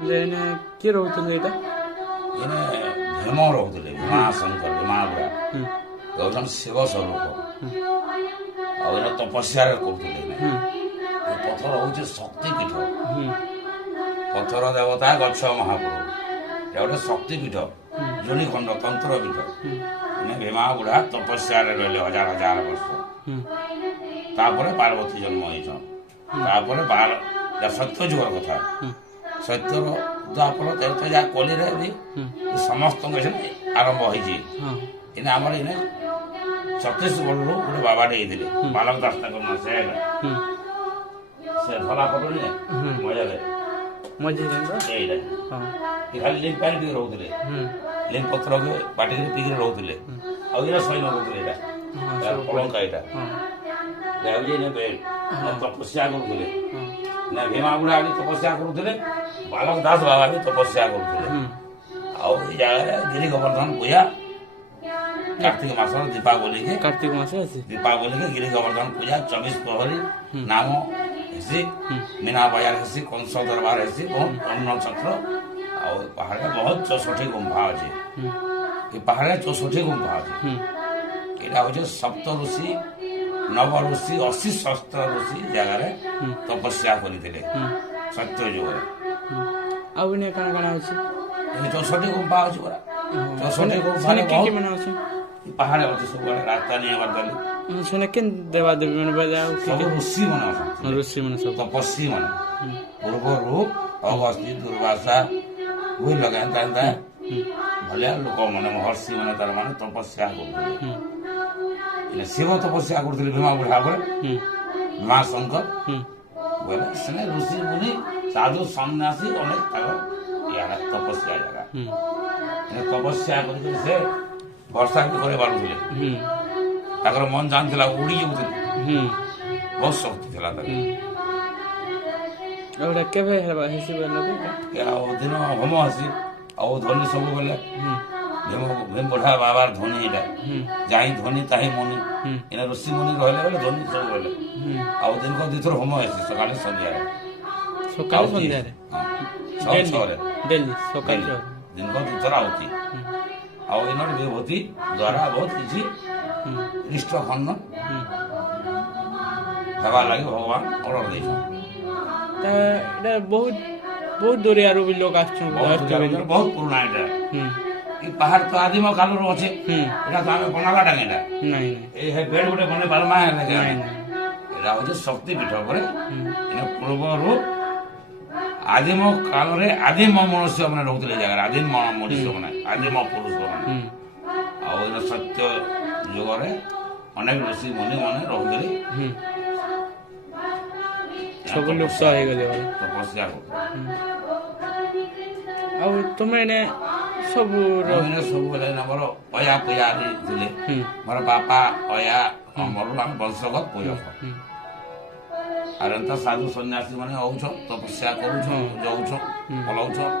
କିଏ ରହୁଛନ୍ତି ଏଇଟା? ଏନେ ଭୀମ ରହୁଥିଲେ, ଭୀମା ଶଙ୍କର ଭୀମା ବୁଢ଼ା ରହୁଛନ୍ତି ଶିବ ସ୍ୱରୂପ। ଆଉ ଏନେ ତପସ୍ୟାରେ କରୁଥିଲେ। ଏ ପଥର ହଉଛି ଶକ୍ତିପୀଠ, ପଥର ଦେବତା ଗଛ ମହାପୁରୁ, ଏ ଗୋଟେ ଶକ୍ତିପୀଠ, ଜୁନିଖଣ୍ଡ ତନ୍ତ୍ରପୀଠ। ଏନେ ଭୀମା ବୁଢ଼ା ତପସ୍ୟାରେ ରହିଲେ ହଜାର ହଜାର ବର୍ଷ। ତାପରେ ପାର୍ବତୀ ଜନ୍ମ ହେଇଛନ୍। ତାପରେ ସତ୍ୟ ଯୁଗର କଥା, ସତ୍ୟର ଦ୍ୱାପର ତେରତ ଯାହା କଲିରେ ବି ସମସ୍ତଙ୍କ ଏଠି ଆରମ୍ଭ ହେଇଛି। ଏନେ ଆମର ଏନେ ଛତିଶଗଡ଼ରୁ ଗୋଟେ ବାବାଟେ ହେଇଥିଲେ, ବାଲକ ଦାସ ତାଙ୍କର ନାଁ। ସେ ଧଲା ପଟୁନି ମଜାରେ ଏଇଟା ଖାଲି ଲିମ୍ପ ପାଣି ଟିକେ ରହୁଥିଲେ, ଲିମ୍ପ ପତ୍ରକୁ ବାଟିକିରି ପିଇକିରି ରହୁଥିଲେ। ଆଉ ଏଇଟା ସୈନ୍ୟ ରହୁଥିଲେ, ଏଇଟା ପଲଙ୍କା, ଏଇଟା ତପସ୍ୟା କରୁଥିଲେ। ଭୀମା ବୁଢ଼ା ବି ତପସ୍ୟା କରୁଥିଲେ, ବାଲକ ଦାସ ବାବା ବି ତପସ୍ୟା କରୁଥିଲେ। ଆଉ ଏଇ ଜାଗାରେ ଗିରି ଗୋବର୍ଦ୍ଧନ ପୂଜା କାର୍ତ୍ତିକ ମାସର ଦୀପାବଳିକି ଗିରି ଗୋବର୍ଦ୍ଧନ ପୂଜା 24 ପ୍ରହରୀ ନାମ ହେସି, ମୀନା ବଜାର ହେସି, କଂସ ଦରବାର ହେସି, ବହୁତ ଅନ୍ନ ଛତ୍ର। ଆଉ ଏ ପାହାଡ଼ରେ ବହୁତ 64 ଗୁମ୍ଫା ଅଛି। ଏ ପାହାଡ଼ରେ 64 ଗୁମ୍ଫା ଅଛି। ଏଇଟା ହଉଛି ସପ୍ତ ଋଷି, ନବ ଋଷି, 80 ସହସ୍ର ଋଷି ଜାଗାରେ ତପସ୍ୟା କରିଥିଲେ ସତ୍ୟ ଯୁଗରେ। ଆଉ ଏନେ କାଣା କାଣା ଅଛି? 64 ଗୁମ୍ଫା ଅଛି ପରା। 64 ଗୁମ୍ଫାରେ ପାହାଡ଼ ଅଛି, ସବୁଆଡ଼େ ରାସ୍ତା ନିଏ ବାର୍ଦ୍ଦାଲି। ସେନେ କେନ୍ ଦେବା ଦେବୀ ମାନେ ସବୁ ଋଷି ମାନେ ଅଛନ୍ତି, ଋଷି ମାନେ ସବୁ ତପସ୍ୱୀ ମାନେ। ପୂର୍ବରୁ ଅଗସ୍ତ୍ୟ, ଦୁର୍ବାସା ବୁଝ ଲଗା ଏନ୍ତା ଏନ୍ତା ଭଳିଆ ଲୋକମାନେ, ମହର୍ଷି ମାନେ ତାର ମାନେ ତପସ୍ୟା କରୁଥିଲେ। ଶିବ ତପସ୍ୟା କରୁଥିଲେ ଭୀମା ବୁଢ଼ା ପରେ, ଭୀମା ଶଙ୍କର ବୋଇଲେ ସେନେ ଋଷି ମୁନି ସାଧୁ ସନ୍ନ୍ୟାସୀ ଅନେକ ତାଙ୍କର ଇଆଡ଼େ ତପସ୍ୟା ଜାଗା। ତପସ୍ୟା କରିକି ସେ ବର୍ଷା ବି କରି ପାରୁଥିଲେ। ତାଙ୍କର ମନ ଜାଣିଥିଲା ଉଡ଼ି ଯାଉଥିଲେ, ବହୁତ ଶକ୍ତି ଥିଲା ତାର। କେବେ ଆଉ ଦିନ ହୋମ ଆସି ଆଉ ଧନୀ ସବୁବେଳେ ଭୀମ ବୁଢ଼ା ବାବାର ଧନୀ ଏଇଟା, ଯାହିଁ ଧନୀ ତାହିଁ ମନି। ଏଇନା ଋଷି ମୁନି ରହିଲେ ବେଲେ ଧନୀ ସବୁବେଳେ। ଆଉ ଦିନକୁ 2 ଥର ହୋମ ଆସି, ସକାଳେ ସନ୍ଧ୍ୟାରେ, ଦିନକୁ 2 ଥର ଆଉତି। ଆଉ ଏନର ବିଭୂତି ଦ୍ୱାରା ବହୁତ କିଛି ଇଷ୍ଟ ଖଣ୍ଡନ ହେବା ଲାଗି ଭଗବାନ ଅର୍ଡର ଦେଇଛନ୍ତି। ବହୁତ ବହୁତ ଦୂରିଆରୁ ବି ଲୋକ ଆସୁଛନ୍ତି, ବହୁତ ପୁରୁଣା ଏଇଟା। ଏ ପାହାଡ଼ ତ ଆଦିମ କାଳରୁ ଅଛେ, ଏଇଟା ତ ଆମେ ବନାଲାଟା ଏଇଟା ଏଇ ବେଡ ଗୋଟେ ବନେଇ ପାରମା। ଏଇଟା ହଉଛି ଶକ୍ତିପୀଠ ପରେ। ପୂର୍ବରୁ ଆଦିମ କାଳରେ ଆଦିମ ମନୁଷ୍ୟ ମାନେ ରହୁଥିଲେ ଏ ଜାଗାରେ, ଆଦିମ ମଣିଷ ମାନେ, ଆଦିମ ପୁରୁଷ ମାନେ। ଆଉ ଏଇଟା ସତ୍ୟ ଯୁଗରେ ଅନେକ ଋଷି ମୁନି ମାନେ ରହୁଥିଲେ, ସବୁ ଲୁପ୍ତ ହେଇଗଲେ ତପସ୍ୟା କରୁଥିଲେ। ଆଉ ତୁମେ ଏନେ ସବୁବେଳେ ଆମର ଅୟା ପୂଜା ଥିଲେ। ମୋର ବାପା ଅୟା ଅମରରୁ ଆମେ ବଂଶଗତ ପୂଜକ। ଆର ଏନ୍ତା ସାଧୁ ସନ୍ନ୍ୟାସୀ ମାନେ ଆଉଛନ୍, ତପସ୍ୟା କରୁଛନ୍, ଯାଉଛନ୍, ପଲାଉଛନ୍,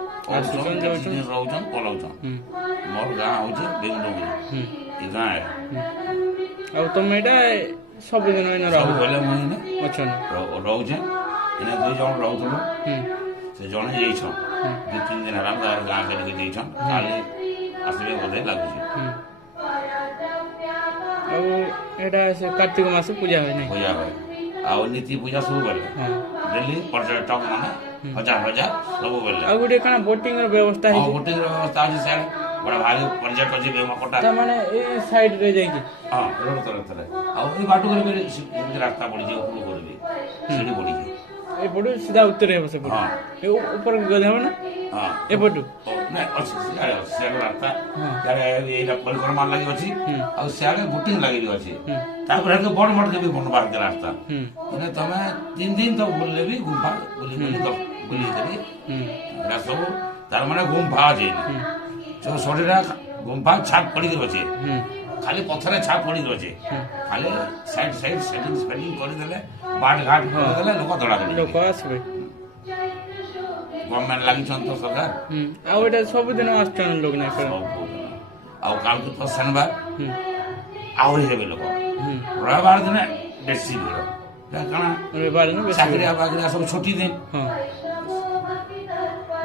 ରହୁଛନ୍, ପଲାଉଛନ୍। ମୋର ଗାଁ ହଉଛି ବେଙ୍ଗଡୁଙ୍ଗି, ଏ ଗାଁ। ଆଉ ତମେ ଏଇଟା ସବୁଦିନ ସବୁବେଳେ ମୁଁ ଅଛନ୍ ରହୁଛେ। ଏନେ 2 ଜଣ ରହୁଥିଲୁ, ସେ ଜଣେ ଯାଇଛନ୍ 2-3 ଦିନ ହେଲା ଗାଁ କରିକି ଯାଇଛନ୍, କାଲି ଆସିବେ ବୋଧେ ଲାଗୁଛି। ଆଉ ଏଇଟା ସେ କାର୍ତ୍ତିକ ମାସ ପୂଜା ହୁଏ ନାହିଁ? ପୂଜା ହୁଏ। ଆଉ ନୀତି ପୂଜା ସବୁବେଳେ ଡେଲି ପର୍ଯ୍ୟଟକ ମାନେ ହଜାର ହଜାର ସବୁବେଳେ। ଆଉ ଗୋଟେ କାଣା ବୋଟିଂ ର ବ୍ୟବସ୍ଥା ହେଇଛି? ବୋଟିଂ ର ବ୍ୟବସ୍ଥା ଅଛି ସିଆଡ଼େ, ଗୋଟେ ଭାରି ପର୍ଯ୍ୟଟକ ଅଛି ବେମକଟା, ମାନେ ଏଇ ସାଇଡ ରେ ଯାଇକି। ରୋଡ ତରଫରେ। ଆଉ ଏଇ ବାଟ କରି ରାସ୍ତା ପଡ଼ିଛି, ଉପରକୁ କରିବି ସିଡ଼ି ପଡ଼ିଛି। ଏପଟୁ ସିଧା ଉତ୍ତର ହେବ ସେପଟୁ, ଉପରେ ଗଲେ ହେବ ନା? ଏପଟୁ ନାଇଁ ଅଛି, ସିଆଡ଼େ ରାସ୍ତା, ସିଆଡ଼େ ଏଇଟା ପରିକ୍ରମା ଲାଗି ଅଛି, ଆଉ ସିଆଡ଼େ ବୋଟିଂ ଲାଗି ବି ଅଛି। ତାପରେ ବଡ଼ ବଡ଼ ବି ବାହାରିଥିଲା ରାସ୍ତା। ମାନେ ତମେ 3 ଦିନ ତ ବୁଲିଲେ ବି ଗୁମ୍ଫା ବୁଲିକରି ଏଇଟା ସବୁ ତାର ମାନେ ଗୁମ୍ଫା ଅଛି। 64ଟା ଗୁମ୍ଫା ଛାପ ପଡ଼ିକି ଅଛି, ଖାଲି ପଥରରେ ଛାପ ପଡ଼ିକି ଅଛି। ଖାଲି ସାଇଡ୍ ସେଟିଂ କରିଦେଲେ, ବାଟ ଘାଟ କରିଦେଲେ ଲୋକ ଦୌଡ଼ା ଆସିବେ। ଗଭର୍ଣ୍ଣମେଣ୍ଟ ଲାଗିଛନ୍ତି ତ ସରକାର। ଆଉ ଏଇଟା ସବୁଦିନ ଆସୁଛନ୍ତି ଲୋକ ନା? ଆଉ କାଲକୁ ତ ଶନିବାର ଆହୁରି ହେବେ ଲୋକ। ରବିବାର ଦିନେ ବେଶୀ ଭିଡ଼, କାରଣ ଚାକିରିଆ ବାକିରିଆ ସବୁ ଛୁଟି ଦିନ।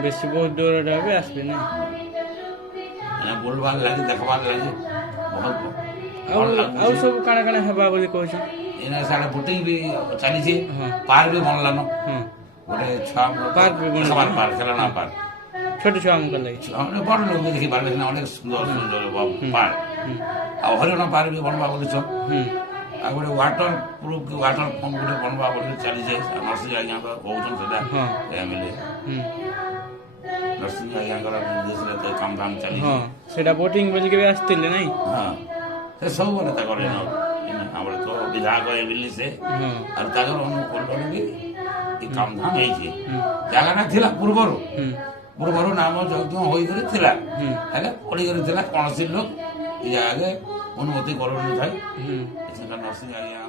ବେଶୀ ବହୁତ ଦୂରଟା ବି ଆସିବେ ନାଇଁ ମାନେ ବୁଲବାର ଲାଗି ଦେଖବାର ଲାଗି ବହୁତ ଆଉ ଆଉ ସବୁ କାଣା କାଣା ହେବା ବୋଲି କହୁଛ ଏଇନା ସାଡେ ବୋଟିଂ ବି ଚାଲିଛି ହଁ ପାର୍କ ବି ବନଲାନ ହଁ ଗୋଟେ ଛୁଆ ପାର୍କ ବି ବନିଛି। ପାର୍କ ଖେଳନା ପାର୍କ ଛୋଟ ଛୁଆମାନଙ୍କ ଲାଗି ଛୁଆମାନେ ବଡ଼ ଲୋକ ବି ଦେଖିପାରିବେ ସିନା ଅନେକ ସୁନ୍ଦର ସୁନ୍ଦର ପାର୍କ ଆଉ ହରିଣ ପାର୍କ ବି ବନବା ବୋଲିଛ ହୁଁ ଆଉ ଗୋଟେ ୱାଟର ପ୍ରୁଫ୍ କି ୱାଟର ପମ୍ପ ଗୋଟେ ବନବା ବୋଲି ଚାଲିଛେ ନରସିଂହ ଆଜ୍ଞାଙ୍କର କହୁଛନ୍ ସେଟା ହଁ ଏମଏଲଏ ହୁଁ ନରସିଂହ ଆଜ୍ଞାଙ୍କର ନିର୍ଦ୍ଦେଶରେ ତ କାମ ଦାମ ଚାଲିଛି ହଁ ସେଇଟା ବୋଟିଂ ବୋଲିକି ବି ଆସିଥିଲେ ନାଇଁ ହଁ ସେ ସବୁବେଳେ ତାଙ୍କର ଆମର ତ ବିଧାୟକ ଏମଏଲଏ ସେ ହଁ ଆଉ ତାଙ୍କର ଅନୁକୂଳରେ ବି ଏ କାମ ଧାମ ହେଇଛି ଜାଗାଟା ଥିଲା ପୂର୍ବରୁ ନାମ ଯଜ୍ଞ ହୋଇକରି ଥିଲା ହେଲେ ପଡ଼ିକରି ଥିଲା କୌଣସି ଲୋକ ଏ ଜାଗାରେ ଅନୁମତି କରୁନଥାଏ ନରସିଂହ ଆଜ୍ଞା